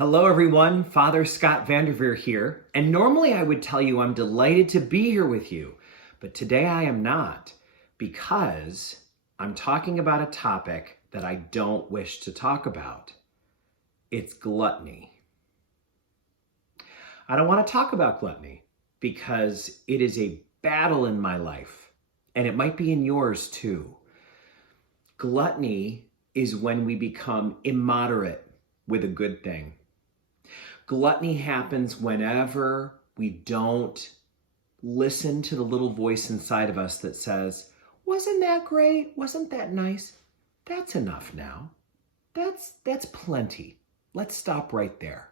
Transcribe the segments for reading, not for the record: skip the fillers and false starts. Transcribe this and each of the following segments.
Hello, everyone. Father Scott Vanderveer here. And normally I would tell you I'm delighted to be here with you, but today I am not because I'm talking about a topic that I don't wish to talk about. It's gluttony. I don't want to talk about gluttony because it is a battle in my life, and it might be in yours too. Gluttony is when we become immoderate with a good thing. Gluttony happens whenever we don't listen to the little voice inside of us that says, wasn't that great? Wasn't that nice? That's enough now. That's plenty. Let's stop right there.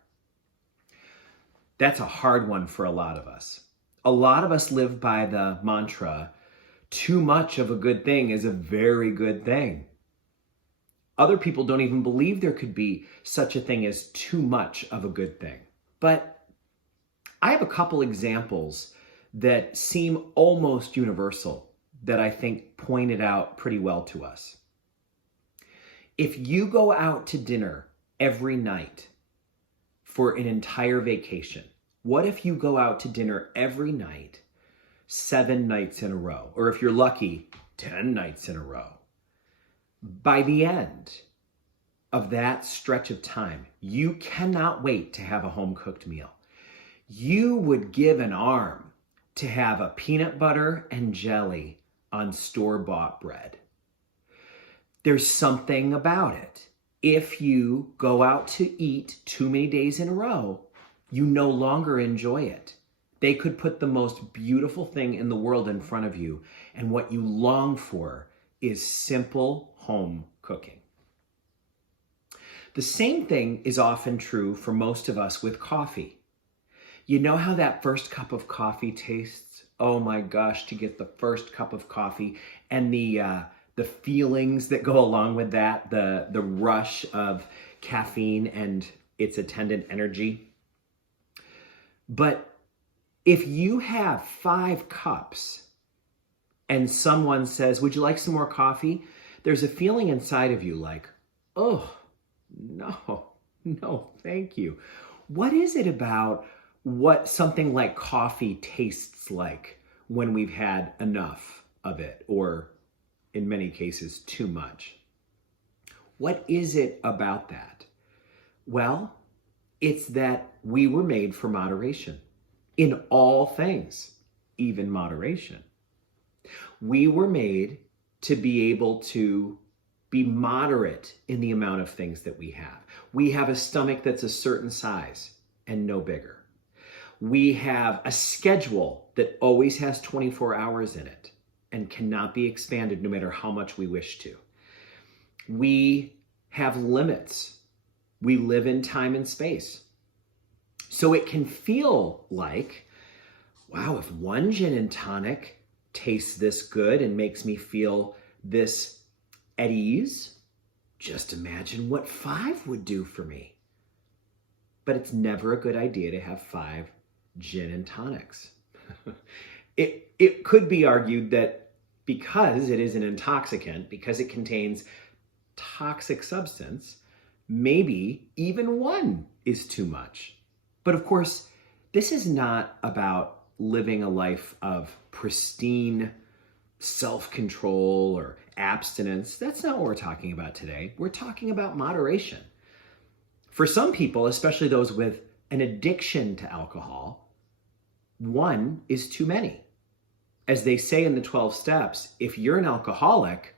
That's a hard one for a lot of us. A lot of us live by the mantra, too much of a good thing is a very good thing. Other people don't even believe there could be such a thing as too much of a good thing. But I have a couple examples that seem almost universal that I think point it out pretty well to us. If you go out to dinner every night for an entire vacation, what if you go out to dinner every night, 7 nights in a row? Or if you're lucky, 10 nights in a row. By the end of that stretch of time, you cannot wait to have a home-cooked meal. You would give an arm to have a peanut butter and jelly on store-bought bread. There's something about it. If you go out to eat too many days in a row, you no longer enjoy it. They could put the most beautiful thing in the world in front of you, and what you long for is simple home cooking. The same thing is often true for most of us with coffee. You know how that first cup of coffee tastes? Oh my gosh, to get the first cup of coffee and the feelings that go along with that, the rush of caffeine and its attendant energy. But if you have 5 cups and someone says, would you like some more coffee? There's a feeling inside of you like, oh, no, thank you. What is it about what something like coffee tastes like when we've had enough of it, or in many cases, too much? What is it about that? Well, it's that we were made for moderation in all things, even moderation. We were made to be able to be moderate in the amount of things that we have. We have a stomach that's a certain size and no bigger. We have a schedule that always has 24 hours in it and cannot be expanded no matter how much we wish to. We have limits. We live in time and space. So it can feel like, wow, if one gin and tonic tastes this good and makes me feel this at ease, just imagine what 5 would do for me. But it's never a good idea to have 5 gin and tonics. It could be argued that because it is an intoxicant, because it contains toxic substance, maybe even 1 is too much. But of course, this is not about living a life of pristine self-control or abstinence. That's not what we're talking about today. We're talking about moderation. For some people, especially those with an addiction to alcohol, 1 is too many. As they say in the 12 steps, if you're an alcoholic,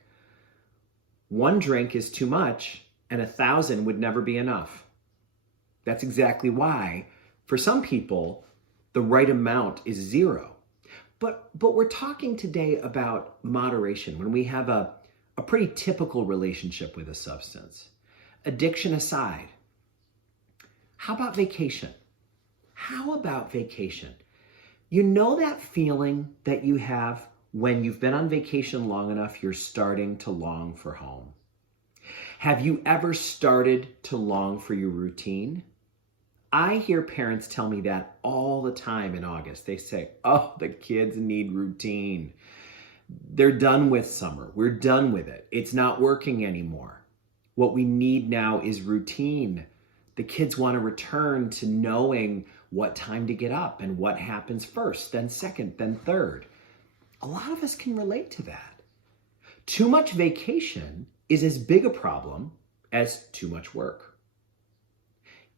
1 drink is too much and 1,000 would never be enough. That's exactly why, for some people, the right amount is 0. But we're talking today about moderation when we have a pretty typical relationship with a substance. Addiction aside, how about vacation? How about vacation? You know that feeling that you have when you've been on vacation long enough, you're starting to long for home? Have you ever started to long for your routine? I hear parents tell me that all the time in August. They say, oh, the kids need routine. They're done with summer. We're done with it. It's not working anymore. What we need now is routine. The kids want to return to knowing what time to get up and what happens first, then second, then third. A lot of us can relate to that. Too much vacation is as big a problem as too much work.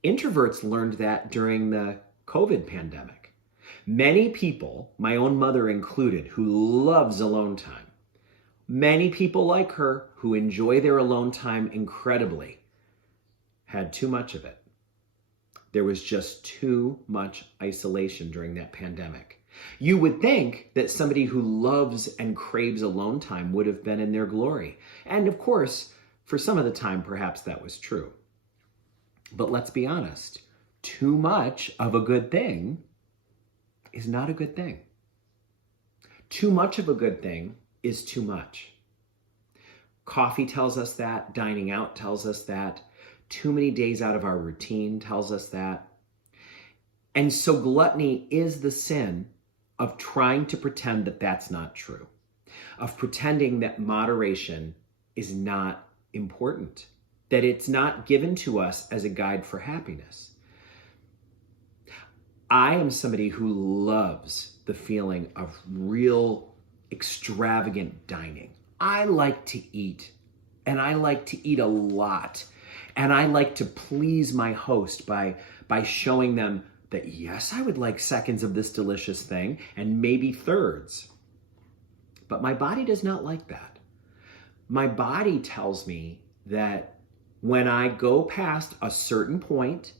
Introverts learned that during the COVID pandemic. Many people, my own mother included, who loves alone time, many people like her who enjoy their alone time incredibly, had too much of it. There was just too much isolation during that pandemic. You would think that somebody who loves and craves alone time would have been in their glory. And of course, for some of the time, perhaps that was true. But let's be honest, too much of a good thing is not a good thing. Too much of a good thing is too much. Coffee tells us that. Dining out tells us that. Too many days out of our routine tells us that. And so gluttony is the sin of trying to pretend that that's not true, of pretending that moderation is not important, that it's not given to us as a guide for happiness. I am somebody who loves the feeling of real extravagant dining. I like to eat, and I like to eat a lot. And I like to please my host by showing them that, yes, I would like seconds of this delicious thing and maybe thirds. But my body does not like that. My body tells me that when I go past a certain point,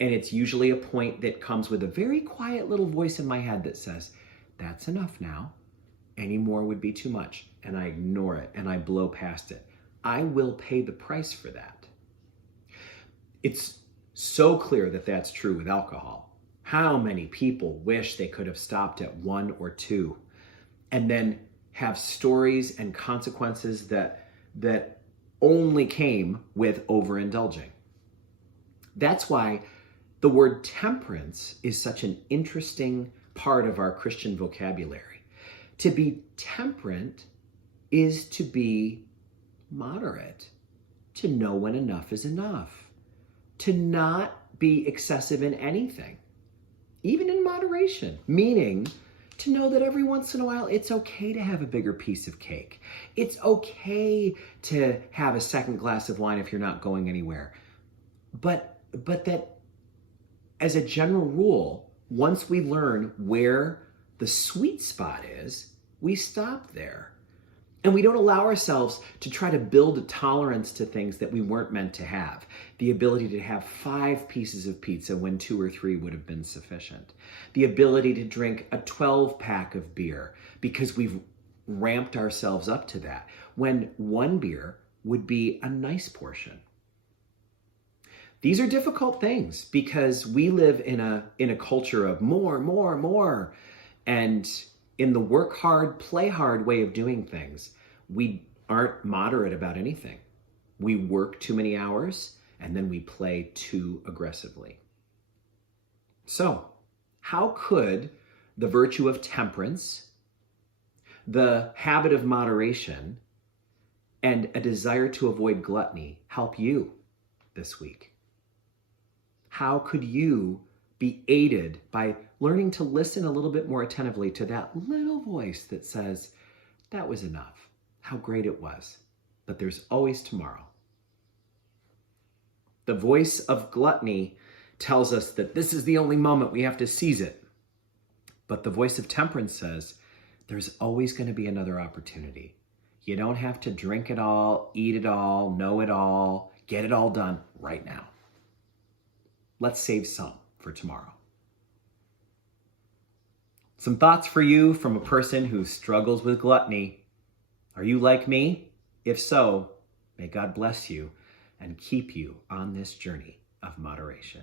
and it's usually a point that comes with a very quiet little voice in my head that says, that's enough now. Any more would be too much. And I ignore it and I blow past it. I will pay the price for that. It's so clear that that's true with alcohol. How many people wish they could have stopped at 1 or 2 and then have stories and consequences that only came with overindulging? That's why the word temperance is such an interesting part of our Christian vocabulary. To be temperate is to be moderate, to know when enough is enough. To not be excessive in anything, even in moderation, meaning to know that every once in a while it's okay to have a bigger piece of cake. It's okay to have a second glass of wine if you're not going anywhere. But that as a general rule, once we learn where the sweet spot is, we stop there. And we don't allow ourselves to try to build a tolerance to things that we weren't meant to have. The ability to have 5 pieces of pizza when 2 or 3 would have been sufficient. The ability to drink a 12-pack of beer because we've ramped ourselves up to that, when 1 beer would be a nice portion. These are difficult things because we live in a culture of more. And in the work hard, play hard way of doing things, we aren't moderate about anything. We work too many hours and then we play too aggressively. So, how could the virtue of temperance, the habit of moderation, and a desire to avoid gluttony help you this week? How could you be aided by learning to listen a little bit more attentively to that little voice that says, that was enough, how great it was, but there's always tomorrow? The voice of gluttony tells us that this is the only moment, we have to seize it. But the voice of temperance says, there's always going to be another opportunity. You don't have to drink it all, eat it all, know it all, get it all done right now. Let's save some for tomorrow. Some thoughts for you from a person who struggles with gluttony. Are you like me? If so, may God bless you and keep you on this journey of moderation.